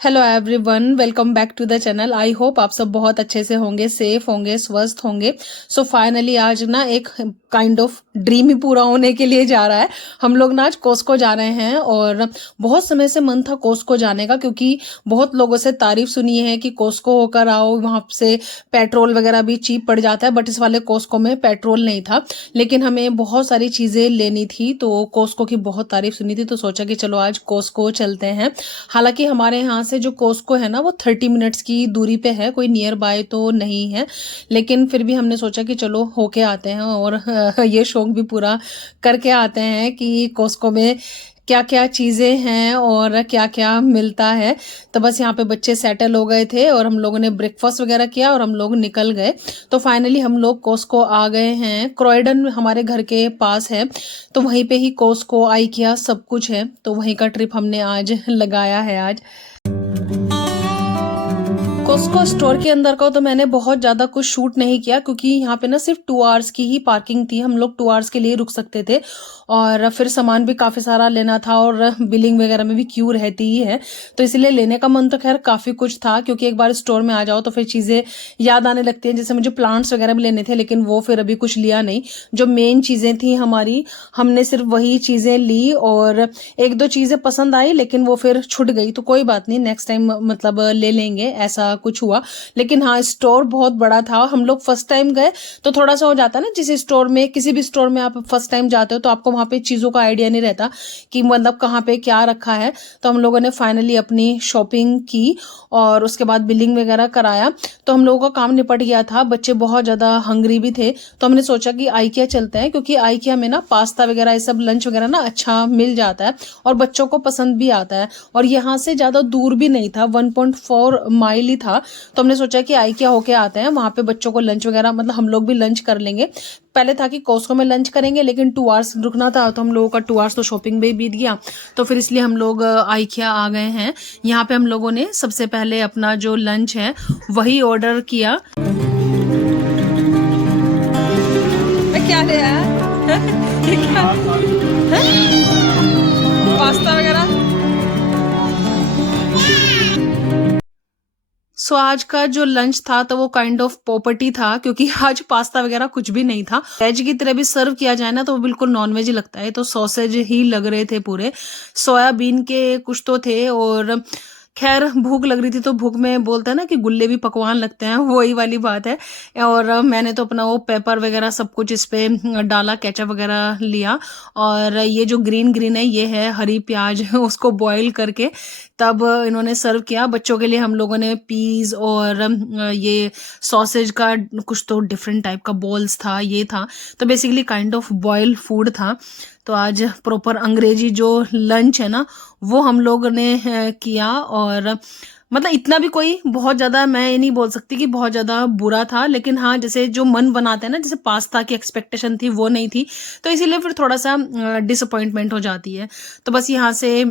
Hello everyone, welcome back to the channel. I hope आप सब बहुत अच्छे से होंगे, सेफ होंगे, स्वस्थ होंगे। सो फाइनली आज ना एक काइंड ऑफ ड्रीम ही पूरा होने के लिए जा रहा है। हम लोग ना आज कोस्को जा रहे हैं और बहुत समय से मन था कोस्को जाने का, क्योंकि बहुत लोगों से तारीफ सुनी है कि कोस्को होकर आओ, वहाँ से पेट्रोल वगैरह भी चीप पड़ जाता है। बट इस वाले कोस्को में पेट्रोल नहीं था, लेकिन हमें बहुत सारी चीज़ें लेनी थी, तो कोस्को की बहुत तारीफ सुनी थी, तो सोचा कि चलो आज कोस्को चलते हैं। हालांकि हमारे यहाँ से जो कोस्को है ना वो 30 मिनट्स की दूरी पे है, कोई नियर बाय तो नहीं है, लेकिन फिर भी हमने सोचा कि चलो होके आते हैं और ये शौक भी पूरा करके आते हैं कि कोस्को में क्या क्या चीज़ें हैं और क्या क्या मिलता है। तो बस यहाँ पे बच्चे सेटल हो गए थे और हम लोगों ने ब्रेकफास्ट वगैरह किया और हम लोग निकल गए। तो फाइनली हम लोग कोस्को आ गए हैं। क्रॉयडन हमारे घर के पास है, तो वहीं पे ही कोस्को, आइकिया सब कुछ है, तो वहीं का ट्रिप हमने आज लगाया है आज। कोस्को स्टोर के अंदर का तो मैंने बहुत ज़्यादा कुछ शूट नहीं किया, क्योंकि यहाँ पे ना सिर्फ 2 आवर्स की ही पार्किंग थी। हम लोग 2 आवर्स के लिए रुक सकते थे और फिर सामान भी काफ़ी सारा लेना था और बिलिंग वगैरह में भी क्यू रहती ही है, तो इसलिए लेने का मन तो खैर काफ़ी कुछ था, क्योंकि एक बार स्टोर में आ जाओ तो फिर चीज़ें याद आने लगती हैं। जैसे मुझे प्लांट्स वगैरह भी लेने थे, लेकिन वो फिर अभी कुछ लिया नहीं। जो मेन चीज़ें थी हमारी, हमने सिर्फ वही चीज़ें ली और एक दो चीज़ें पसंद आई, लेकिन वो फिर छूट गई, तो कोई बात नहीं, नेक्स्ट टाइम मतलब ले लेंगे, ऐसा कुछ हुआ। लेकिन हाँ, स्टोर बहुत बड़ा था। हम लोग फर्स्ट टाइम गए तो थोड़ा सा हो जाता है ना, जिस स्टोर में, किसी भी स्टोर में आप फर्स्ट टाइम जाते हो तो आपको वहाँ पे चीज़ों का आइडिया नहीं रहता कि मतलब कहाँ पे क्या रखा है। तो हम लोगों ने फाइनली अपनी शॉपिंग की और उसके बाद बिलिंग वगैरह कराया, तो हम लोगों का काम निपट गया था। बच्चे बहुत ज़्यादा हंग्री भी थे, तो हमने सोचा कि आइकिया चलते हैं, क्योंकि आइकिया में ना पास्ता वगैरह ये सब लंच वगैरह ना अच्छा मिल जाता है और बच्चों को पसंद भी आता है। और यहाँ से ज़्यादा दूर भी नहीं था, 1.4 माइल ही था, तो हमने सोचा कि आइकिया होके आते हैं, वहाँ पे बच्चों को लंच वगैरह, मतलब हम लोग भी लंच कर लेंगे। पहले था कि कोस्को में लंच करेंगे, लेकिन 2 आवर्स रुकना था, तो हम लोगों का 2 आवर्स तो शॉपिंग में ही बीत गया, तो फिर इसलिए हम लोग आइकिया आ गए हैं। यहाँ पे हम लोगों ने सबसे पहले अपना जो लंच है वही ऑर्डर किया। मैं क्या ले आया? ये क्या? पास्ता वगैरह। सो आज का जो लंच था तो वो काइंड ऑफ पॉपर्टी था, क्योंकि आज पास्ता वगैरह कुछ भी नहीं था। वेज की तरह भी सर्व किया जाए ना तो वो बिल्कुल नॉन वेज ही लगता है, तो सॉसेज ही लग रहे थे पूरे। सोयाबीन के कुछ तो थे और खैर भूख लग रही थी, तो भूख में बोलते हैं ना कि गुल्ले भी पकवान लगते हैं, वही वाली बात है। और मैंने तो अपना वो पेपर वगैरह सब कुछ इस पे डाला, केचप वगैरह लिया। और ये जो ग्रीन ग्रीन है ये है हरी प्याज उसको बॉईल करके तब इन्होंने सर्व किया। बच्चों के लिए हम लोगों ने पीज और ये सॉसेज का कुछ तो डिफरेंट टाइप का बॉल्स था, ये था। तो basically kind of boiled food था। तो आज प्रॉपर अंग्रेजी जो लंच है ना वो हम लोग ने किया। और मतलब इतना भी कोई बहुत ज़्यादा मैं ये नहीं बोल सकती कि बहुत ज़्यादा बुरा था, लेकिन हाँ, जैसे जो मन बनाते हैं ना, जैसे पास्ता की एक्सपेक्टेशन थी वो नहीं थी, तो इसीलिए फिर थोड़ा सा डिसअपॉइंटमेंट हो जाती है। तो बस यहाँ से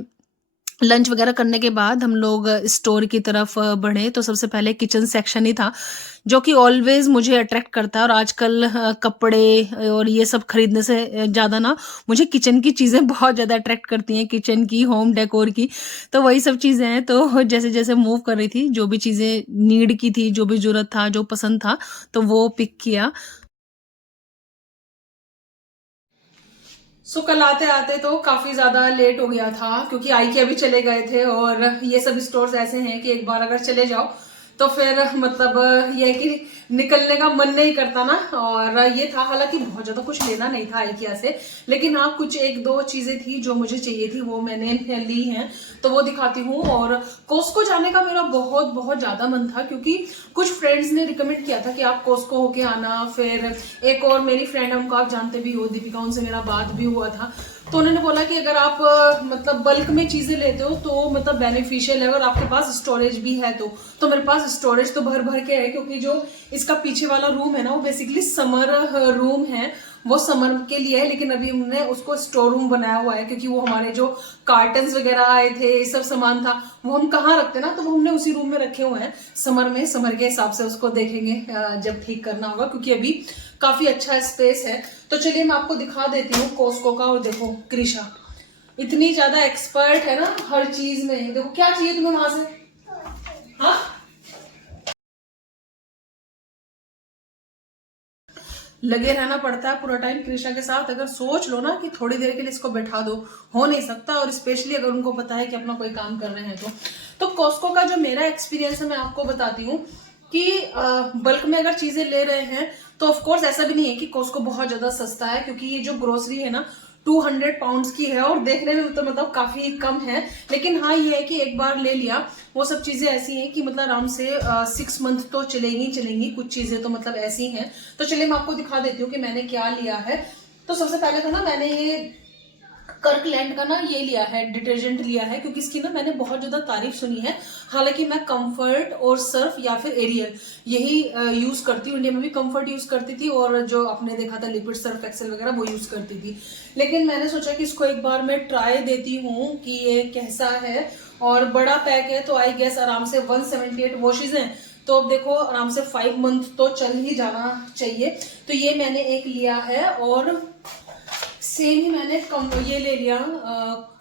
लंच वगैरह करने के बाद हम लोग स्टोर की तरफ बढ़े, तो सबसे पहले किचन सेक्शन ही था, जो कि ऑलवेज मुझे अट्रैक्ट करता है। और आजकल कपड़े और ये सब खरीदने से ज़्यादा ना मुझे किचन की चीज़ें बहुत ज़्यादा अट्रैक्ट करती हैं, किचन की, होम डेकोर की। तो वही सब चीज़ें हैं। तो जैसे जैसे मूव कर रही थी, जो भी चीज़ें नीड की थी, जो भी ज़रूरत था, जो पसंद था, तो वो पिक किया। सो कल आते आते तो काफी ज्यादा लेट हो गया था, क्योंकि आइकिया भी चले गए थे और ये सब स्टोर्स ऐसे हैं कि एक बार अगर चले जाओ तो फिर मतलब ये है कि निकलने का मन नहीं करता ना। और ये था, हालांकि बहुत ज्यादा कुछ लेना नहीं था आइकिया से, लेकिन हाँ कुछ एक दो चीजें थी जो मुझे चाहिए थी, वो मैंने ली हैं, तो वो दिखाती हूँ। और कोस्को जाने का मेरा बहुत बहुत ज्यादा मन था, क्योंकि कुछ फ्रेंड्स ने रिकमेंड किया था कि आप कोस्को होके आना। फिर एक और मेरी फ्रेंड है, उनको आप जानते भी हो, दीपिका, उनसे मेरा बात भी हुआ था, तो उन्होंने बोला कि अगर आप मतलब बल्क में चीजें लेते हो तो मतलब बेनिफिशियल है, अगर आपके पास स्टोरेज भी है तो मेरे पास स्टोरेज तो भर भर के है, क्योंकि जो इसका पीछे वाला रूम है ना वो बेसिकली समर रूम है, वो समर के लिए है, लेकिन अभी हमने उसको स्टोर रूम बनाया हुआ है, क्योंकि वो हमारे जो कार्टन्स वगैरह आए थे, ये सब सामान था, वो हम कहाँ रखते ना, तो वो हमने उसी रूम में रखे हुए हैं। समर में, समर के हिसाब से उसको देखेंगे जब ठीक करना होगा, क्योंकि अभी काफी अच्छा स्पेस है। तो चलिए मैं आपको दिखा देती हूँ कोस्को का। और देखो क्रिशा इतनी ज्यादा एक्सपर्ट है ना हर चीज में। देखो क्या चाहिए तुम्हें वहां से? हाँ, लगे रहना पड़ता है पूरा टाइम कृषा के साथ। अगर सोच लो ना कि थोड़ी देर के लिए इसको बैठा दो, हो नहीं सकता। और स्पेशली अगर उनको पता है कि अपना कोई काम कर रहे हैं तो कॉस्को का जो मेरा एक्सपीरियंस है मैं आपको बताती हूँ कि बल्क में अगर चीजें ले रहे हैं तो ऑफ कोर्स ऐसा भी नहीं है कि कॉस्को बहुत ज्यादा सस्ता है, क्योंकि ये जो ग्रोसरी है ना 200 पाउंड्स की है और देखने में तो मतलब काफी कम है। लेकिन हाँ ये है कि एक बार ले लिया, वो सब चीजें ऐसी हैं कि मतलब आराम से 6 मंथ तो चलेंगी चलेंगी। कुछ चीजें तो मतलब ऐसी हैं। तो चलिए मैं आपको दिखा देती हूँ कि मैंने क्या लिया है। तो सबसे पहले तो ना मैंने ये कर्कलैंड का ना ये लिया है, डिटर्जेंट लिया है, क्योंकि इसकी ना मैंने बहुत ज्यादा तारीफ सुनी है। हालांकि मैं कंफर्ट और सर्फ या फिर एरियल यही यूज करती हूँ। इंडिया में भी कंफर्ट यूज करती थी और जो आपने देखा था लिक्विड सर्फ एक्सेल वगैरह वो यूज करती थी। लेकिन मैंने सोचा कि इसको एक बार मैं ट्राई देती हूँ कि ये कैसा है। और बड़ा पैक है तो आई गेस आराम से 178 वॉशेज हैं। तो अब देखो आराम से 5 मंथ तो चल ही जाना चाहिए। तो ये मैंने एक लिया है। और सेम ही मैंने ये ले लिया,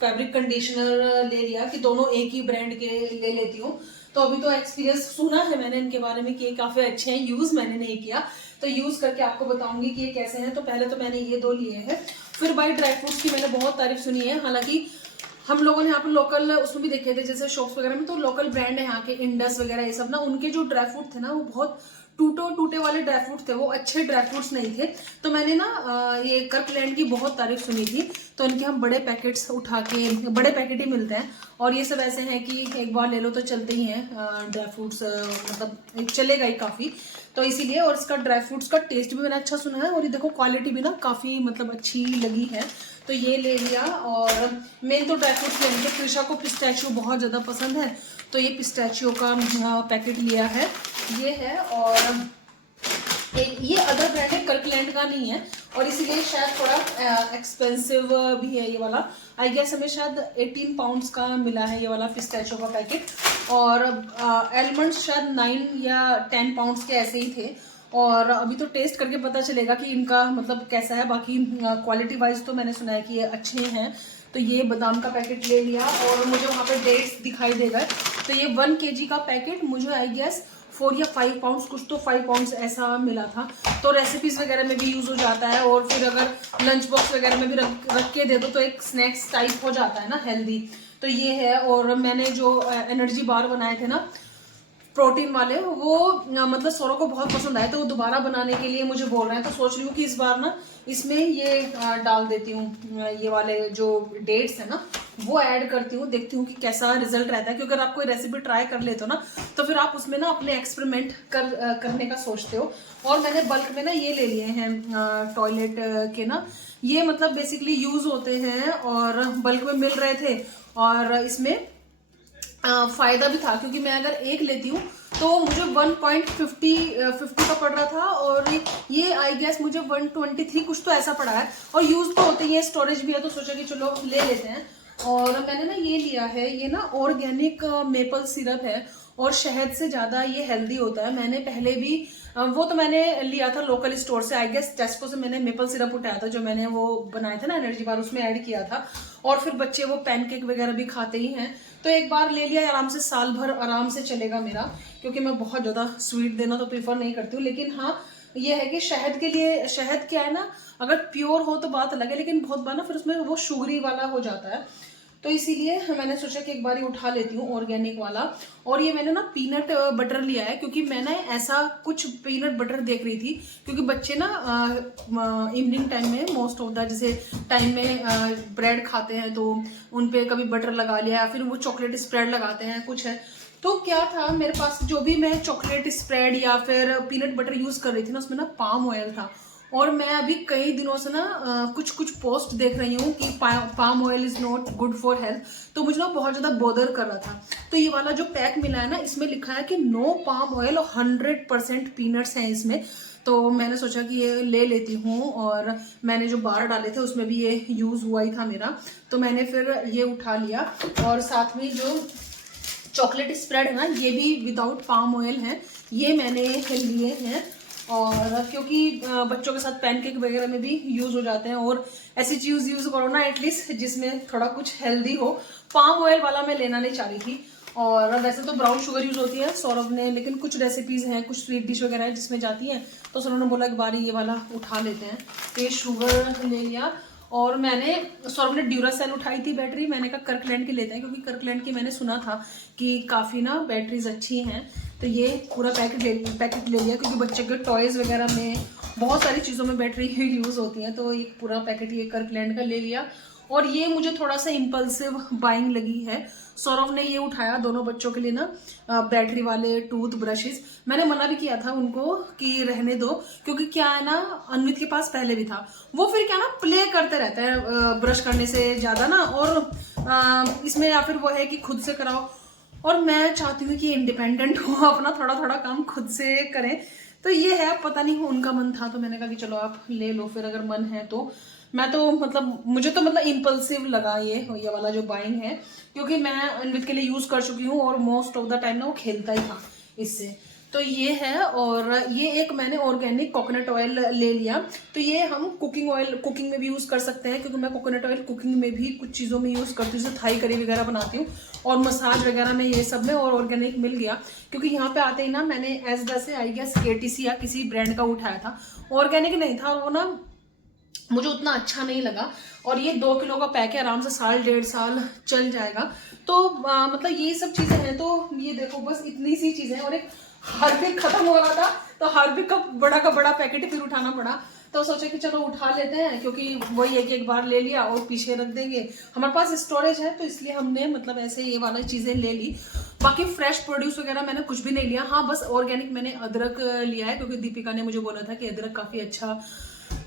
फैब्रिक कंडीशनर ले लिया कि दोनों एक ही ब्रांड के ले लेती हूँ। तो अभी तो एक्सपीरियंस सुना है मैंने इनके बारे में कि ये काफी अच्छे हैं, यूज मैंने नहीं किया तो यूज करके आपको बताऊंगी कि ये कैसे हैं। तो पहले तो मैंने ये 2 लिए हैं। फिर भाई ड्राई फ्रूट्स की मैंने बहुत तारीफ सुनी है। हालांकि हम लोगों ने यहाँ पे लोकल उसमें भी देखे थे जैसे शॉप्स वगैरह में, तो लोकल ब्रांड है यहाँ के इंडस वगैरह ये सब ना, उनके जो ड्राई फ्रूट थे ना वो बहुत टूटे वाले ड्राई फ्रूट थे, वो अच्छे ड्राई फ्रूट्स नहीं थे। तो मैंने ना ये कर्कलैंड की बहुत तारीफ सुनी थी। तो इनके हम बड़े पैकेट्स उठा के, बड़े पैकेट ही मिलते हैं और ये सब ऐसे हैं कि एक बार ले लो तो चलते ही हैं ड्राई फ्रूट्स, मतलब चलेगा ही काफी। तो इसीलिए, और इसका ड्राई फ्रूट्स का टेस्ट भी मैंने अच्छा सुना है और ये देखो क्वालिटी भी ना काफी मतलब अच्छी लगी है। तो ये ले लिया। और मेन तो ड्राई फ्रूट्स लेने के, कृषा को पिस्टैचियो बहुत ज़्यादा पसंद है तो ये पिस्टैचियो का पैकेट लिया है, ये है। और ये अदर ब्रांड है, कर्कलैंड का नहीं है और इसीलिए शायद थोड़ा एक्सपेंसिव भी है ये वाला। आई गेस हमें शायद 18 पाउंड्स का मिला है ये वाला पिस्टैचियो का पैकेट। और एलमंड्स शायद 9 या 10 पाउंड्स के ऐसे ही थे। और अभी तो टेस्ट करके पता चलेगा कि इनका मतलब कैसा है। बाकी क्वालिटी वाइज तो मैंने सुना है कि ये अच्छे हैं। तो ये बादाम का पैकेट ले लिया और मुझे वहाँ पे डेट्स दिखाई दे गए। तो ये 1 kg का पैकेट मुझे आई गेस 4 या 5 पाउंड्स, कुछ तो 5 पाउंड्स ऐसा मिला था। तो रेसिपीज वगैरह में भी यूज हो जाता है और फिर अगर लंच बॉक्स वगैरह में भी रख के दे दो तो एक स्नैक्स टाइप हो जाता है ना, हेल्दी। तो ये है। और मैंने जो एनर्जी बार बनाए थे ना प्रोटीन वाले, वो मतलब सौरव को बहुत पसंद आए तो वो दोबारा बनाने के लिए मुझे बोल रहे हैं। तो सोच रही हूँ कि इस बार ना इसमें ये डाल देती हूँ, ये वाले जो डेट्स है ना वो ऐड करती हूँ, देखती हूँ कि कैसा रिजल्ट रहता है। क्योंकि अगर आप कोई रेसिपी ट्राई कर लेते हो ना तो फिर आप उसमें ना अपने एक्सपेरिमेंट करने का सोचते हो। और मैंने बल्क में ना ये ले लिए हैं टॉयलेट के ना, ये मतलब बेसिकली यूज होते हैं और बल्क में मिल रहे थे। और इसमें फायदा भी था क्योंकि मैं अगर एक लेती हूँ तो मुझे 1.50 का पड़ रहा था और ये आई गेस मुझे 123 कुछ तो ऐसा पड़ा है। और यूज तो होते ही है, स्टोरेज भी है, तो सोचा कि चलो ले लेते हैं। और मैंने ना ये लिया है, ये ना ऑर्गेनिक मेपल सिरप है और शहद से ज्यादा ये हेल्दी होता है। मैंने पहले भी वो तो मैंने लिया था लोकल स्टोर से, आई गेस टेस्को से मैंने मेपल सिरप उठाया था जो मैंने वो बनाए थे ना एनर्जी बार, उसमें ऐड किया था। और फिर बच्चे वो पैनकेक वगैरह भी खाते ही हैं तो एक बार ले लिया, आराम से साल भर आराम से चलेगा मेरा। क्योंकि मैं बहुत ज्यादा स्वीट देना तो प्रीफर नहीं करती हूँ। लेकिन हाँ ये है कि शहद के लिए, शहद क्या है ना अगर प्योर हो तो बात अलग है, लेकिन बहुत बार ना फिर उसमें वो शुगरी वाला हो जाता है। तो इसीलिए मैंने सोचा कि एक बार ये उठा लेती हूँ ऑर्गेनिक वाला। और ये मैंने ना पीनट बटर लिया है क्योंकि मैंने ऐसा कुछ पीनट बटर देख रही थी। क्योंकि बच्चे ना इवनिंग टाइम में मोस्ट ऑफ द जैसे टाइम में ब्रेड खाते हैं तो उन पे कभी बटर लगा लिया या फिर वो चॉकलेट स्प्रेड लगाते हैं कुछ है। तो क्या था मेरे पास जो भी मैं चॉकलेट स्प्रेड या फिर पीनट बटर यूज कर रही थी ना उसमें ना पाम ऑयल था। और मैं अभी कई दिनों से ना कुछ कुछ पोस्ट देख रही हूँ कि palm oil is not good for health. तो मुझे ना बहुत ज्यादा बोदर कर रहा था। तो ये वाला जो पैक मिला है ना इसमें लिखा है कि नो पाम ऑयल और 100% पीनट्स हैं इसमें। तो मैंने सोचा कि ये ले लेती हूँ। और मैंने जो बार डाले थे उसमें भी ये यूज हुआ ही था मेरा, तो मैंने फिर ये उठा लिया। और साथ में जो चॉकलेट स्प्रेड है ना ये भी विदाउट पाम ऑयल है, ये मैंने लिए हैं। और क्योंकि बच्चों के साथ पैनकेक वगैरह में भी यूज हो जाते हैं और ऐसी चीज यूज करो ना एटलीस्ट जिसमें थोड़ा कुछ हेल्दी हो। पाम ऑयल वाला मैं लेना नहीं चाह रही थी। और वैसे तो ब्राउन शुगर यूज होती है सौरभ ने, लेकिन कुछ रेसिपीज हैं, कुछ स्वीट डिश वगैरह है जिसमें जाती है, तो सौरभ ने बोला एक बार ये वाला उठा लेते हैं। तो ये शुगर ले लिया। और मैंने सौरभ ने ड्यूरासेल उठाई थी बैटरी, मैंने कहा कर्कलैंड की लेते हैं, क्योंकि कर्कलैंड की मैंने सुना था कि काफ़ी ना बैटरीज अच्छी हैं। तो ये पूरा पैकेट ले लिया, क्योंकि बच्चे के टॉयज़ वगैरह में बहुत सारी चीज़ों में बैटरी यूज़ होती हैं। तो एक पूरा पैकेट ये कर्कलैंड का ले लिया। और ये मुझे थोड़ा सा इम्पल्सिव बाइंग लगी है। सौरभ ने ये उठाया दोनों बच्चों के लिए ना बैटरी वाले टूथ ब्रशेस। मैंने मना भी किया था उनको कि रहने दो, क्योंकि क्या है ना, अन्वित के पास पहले भी था, वो फिर क्या ना प्ले करते रहते हैं ब्रश करने से ज़्यादा ना, और इसमें या फिर वो है कि खुद से कराओ। और मैं चाहती हूँ कि इंडिपेंडेंट हो, अपना थोड़ा थोड़ा काम खुद से करें। तो ये है, पता नहीं उनका मन था तो मैंने कहा कि चलो आप ले लो फिर अगर मन है तो। मैं तो मतलब मुझे तो मतलब इम्पल्सिव लगा ये वाला जो बाइंग है, क्योंकि मैं अन्वित के लिए यूज कर चुकी हूँ और मोस्ट ऑफ द टाइम ना वो खेलता ही था इससे। तो ये है। और ये एक मैंने ऑर्गेनिक कोकोनट ऑयल ले लिया। तो ये हम कुकिंग में भी यूज कर सकते हैं, क्योंकि मैं कोकोनट ऑयल कुकिंग में भी कुछ चीज़ों में यूज करती हूँ, जैसे थाई करी वगैरह बनाती हूँ और मसाज वगैरह में, ये सब में। और ऑर्गेनिक मिल गया, क्योंकि यहाँ पे आते ही ना मैंने एसडा से आई गेस केटीसी या किसी ब्रांड का उठाया था, ऑर्गेनिक नहीं था, और वो ना मुझे उतना अच्छा नहीं लगा। और ये 2 किलो का पैक है, आराम से 1.5 साल चल जाएगा। तो मतलब ये सब चीजें हैं। तो ये देखो बस इतनी सी चीजें। और एक हार्पिक खत्म हो रहा था, तो हार्पिक का बड़ा पैकेट फिर उठाना पड़ा। तो सोचे कि चलो उठा लेते हैं, क्योंकि वही है कि एक बार ले लिया और पीछे रख देंगे, हमारे पास स्टोरेज है, तो इसलिए हमने मतलब ऐसे ये वाला चीजें ले ली। बाकी फ्रेश प्रोड्यूस वगैरह मैंने कुछ भी नहीं लिया। हाँ, बस ऑर्गेनिक मैंने अदरक लिया है, क्योंकि दीपिका ने मुझे बोला था कि अदरक काफी अच्छा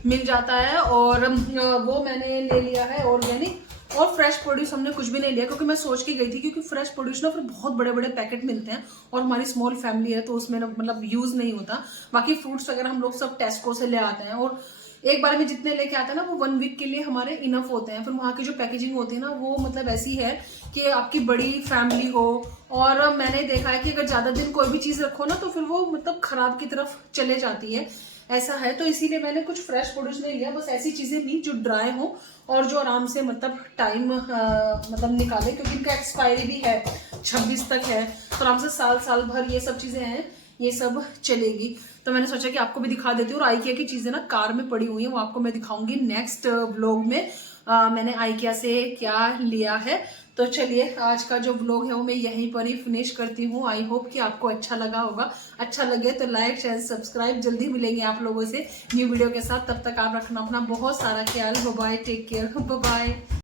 मिल जाता है, और वो मैंने ले लिया है ऑर्गेनिक। और फ्रेश प्रोड्यूस हमने कुछ भी नहीं लिया, क्योंकि मैं सोच के गई थी, क्योंकि फ्रेश प्रोड्यूस ना फिर बहुत बड़े बड़े पैकेट मिलते हैं, और हमारी स्मॉल फैमिली है तो उसमें मतलब यूज नहीं होता। बाकी फ्रूट्स वगैरह हम लोग सब टेस्को से ले आते हैं, और एक बार में जितने लेके आते हैं ना, वो 1 वीक के लिए हमारे इनफ होते हैं। फिर वहाँ की जो पैकेजिंग होती है ना, वो मतलब ऐसी है कि आपकी बड़ी फैमिली हो। और मैंने देखा है कि अगर ज्यादा दिन कोई भी चीज रखो ना, तो फिर वो मतलब खराब की तरफ चले जाती है, ऐसा है। तो इसीलिए मैंने कुछ फ्रेश प्रोड्यूस नहीं लिया, बस ऐसी चीजें ली जो ड्राई हो और जो आराम से मतलब टाइम मतलब निकाले, क्योंकि इनका एक्सपायरी भी है 26 तक है, तो आराम से साल भर ये सब चीजें हैं, ये सब चलेगी। तो मैंने सोचा कि आपको भी दिखा देती हूँ। और आइकिया की चीजें ना कार में पड़ी हुई है, वो आपको मैं दिखाऊंगी नेक्स्ट व्लॉग में। मैंने आइकिया से क्या लिया है। तो चलिए, आज का जो व्लॉग है वो मैं यहीं पर ही फिनिश करती हूँ। आई होप कि आपको अच्छा लगा होगा। अच्छा लगे तो लाइक शेयर सब्सक्राइब। जल्दी मिलेंगे आप लोगों से न्यू वीडियो के साथ। तब तक आप रखना अपना बहुत सारा ख्याल। Bye bye, take care, bye bye.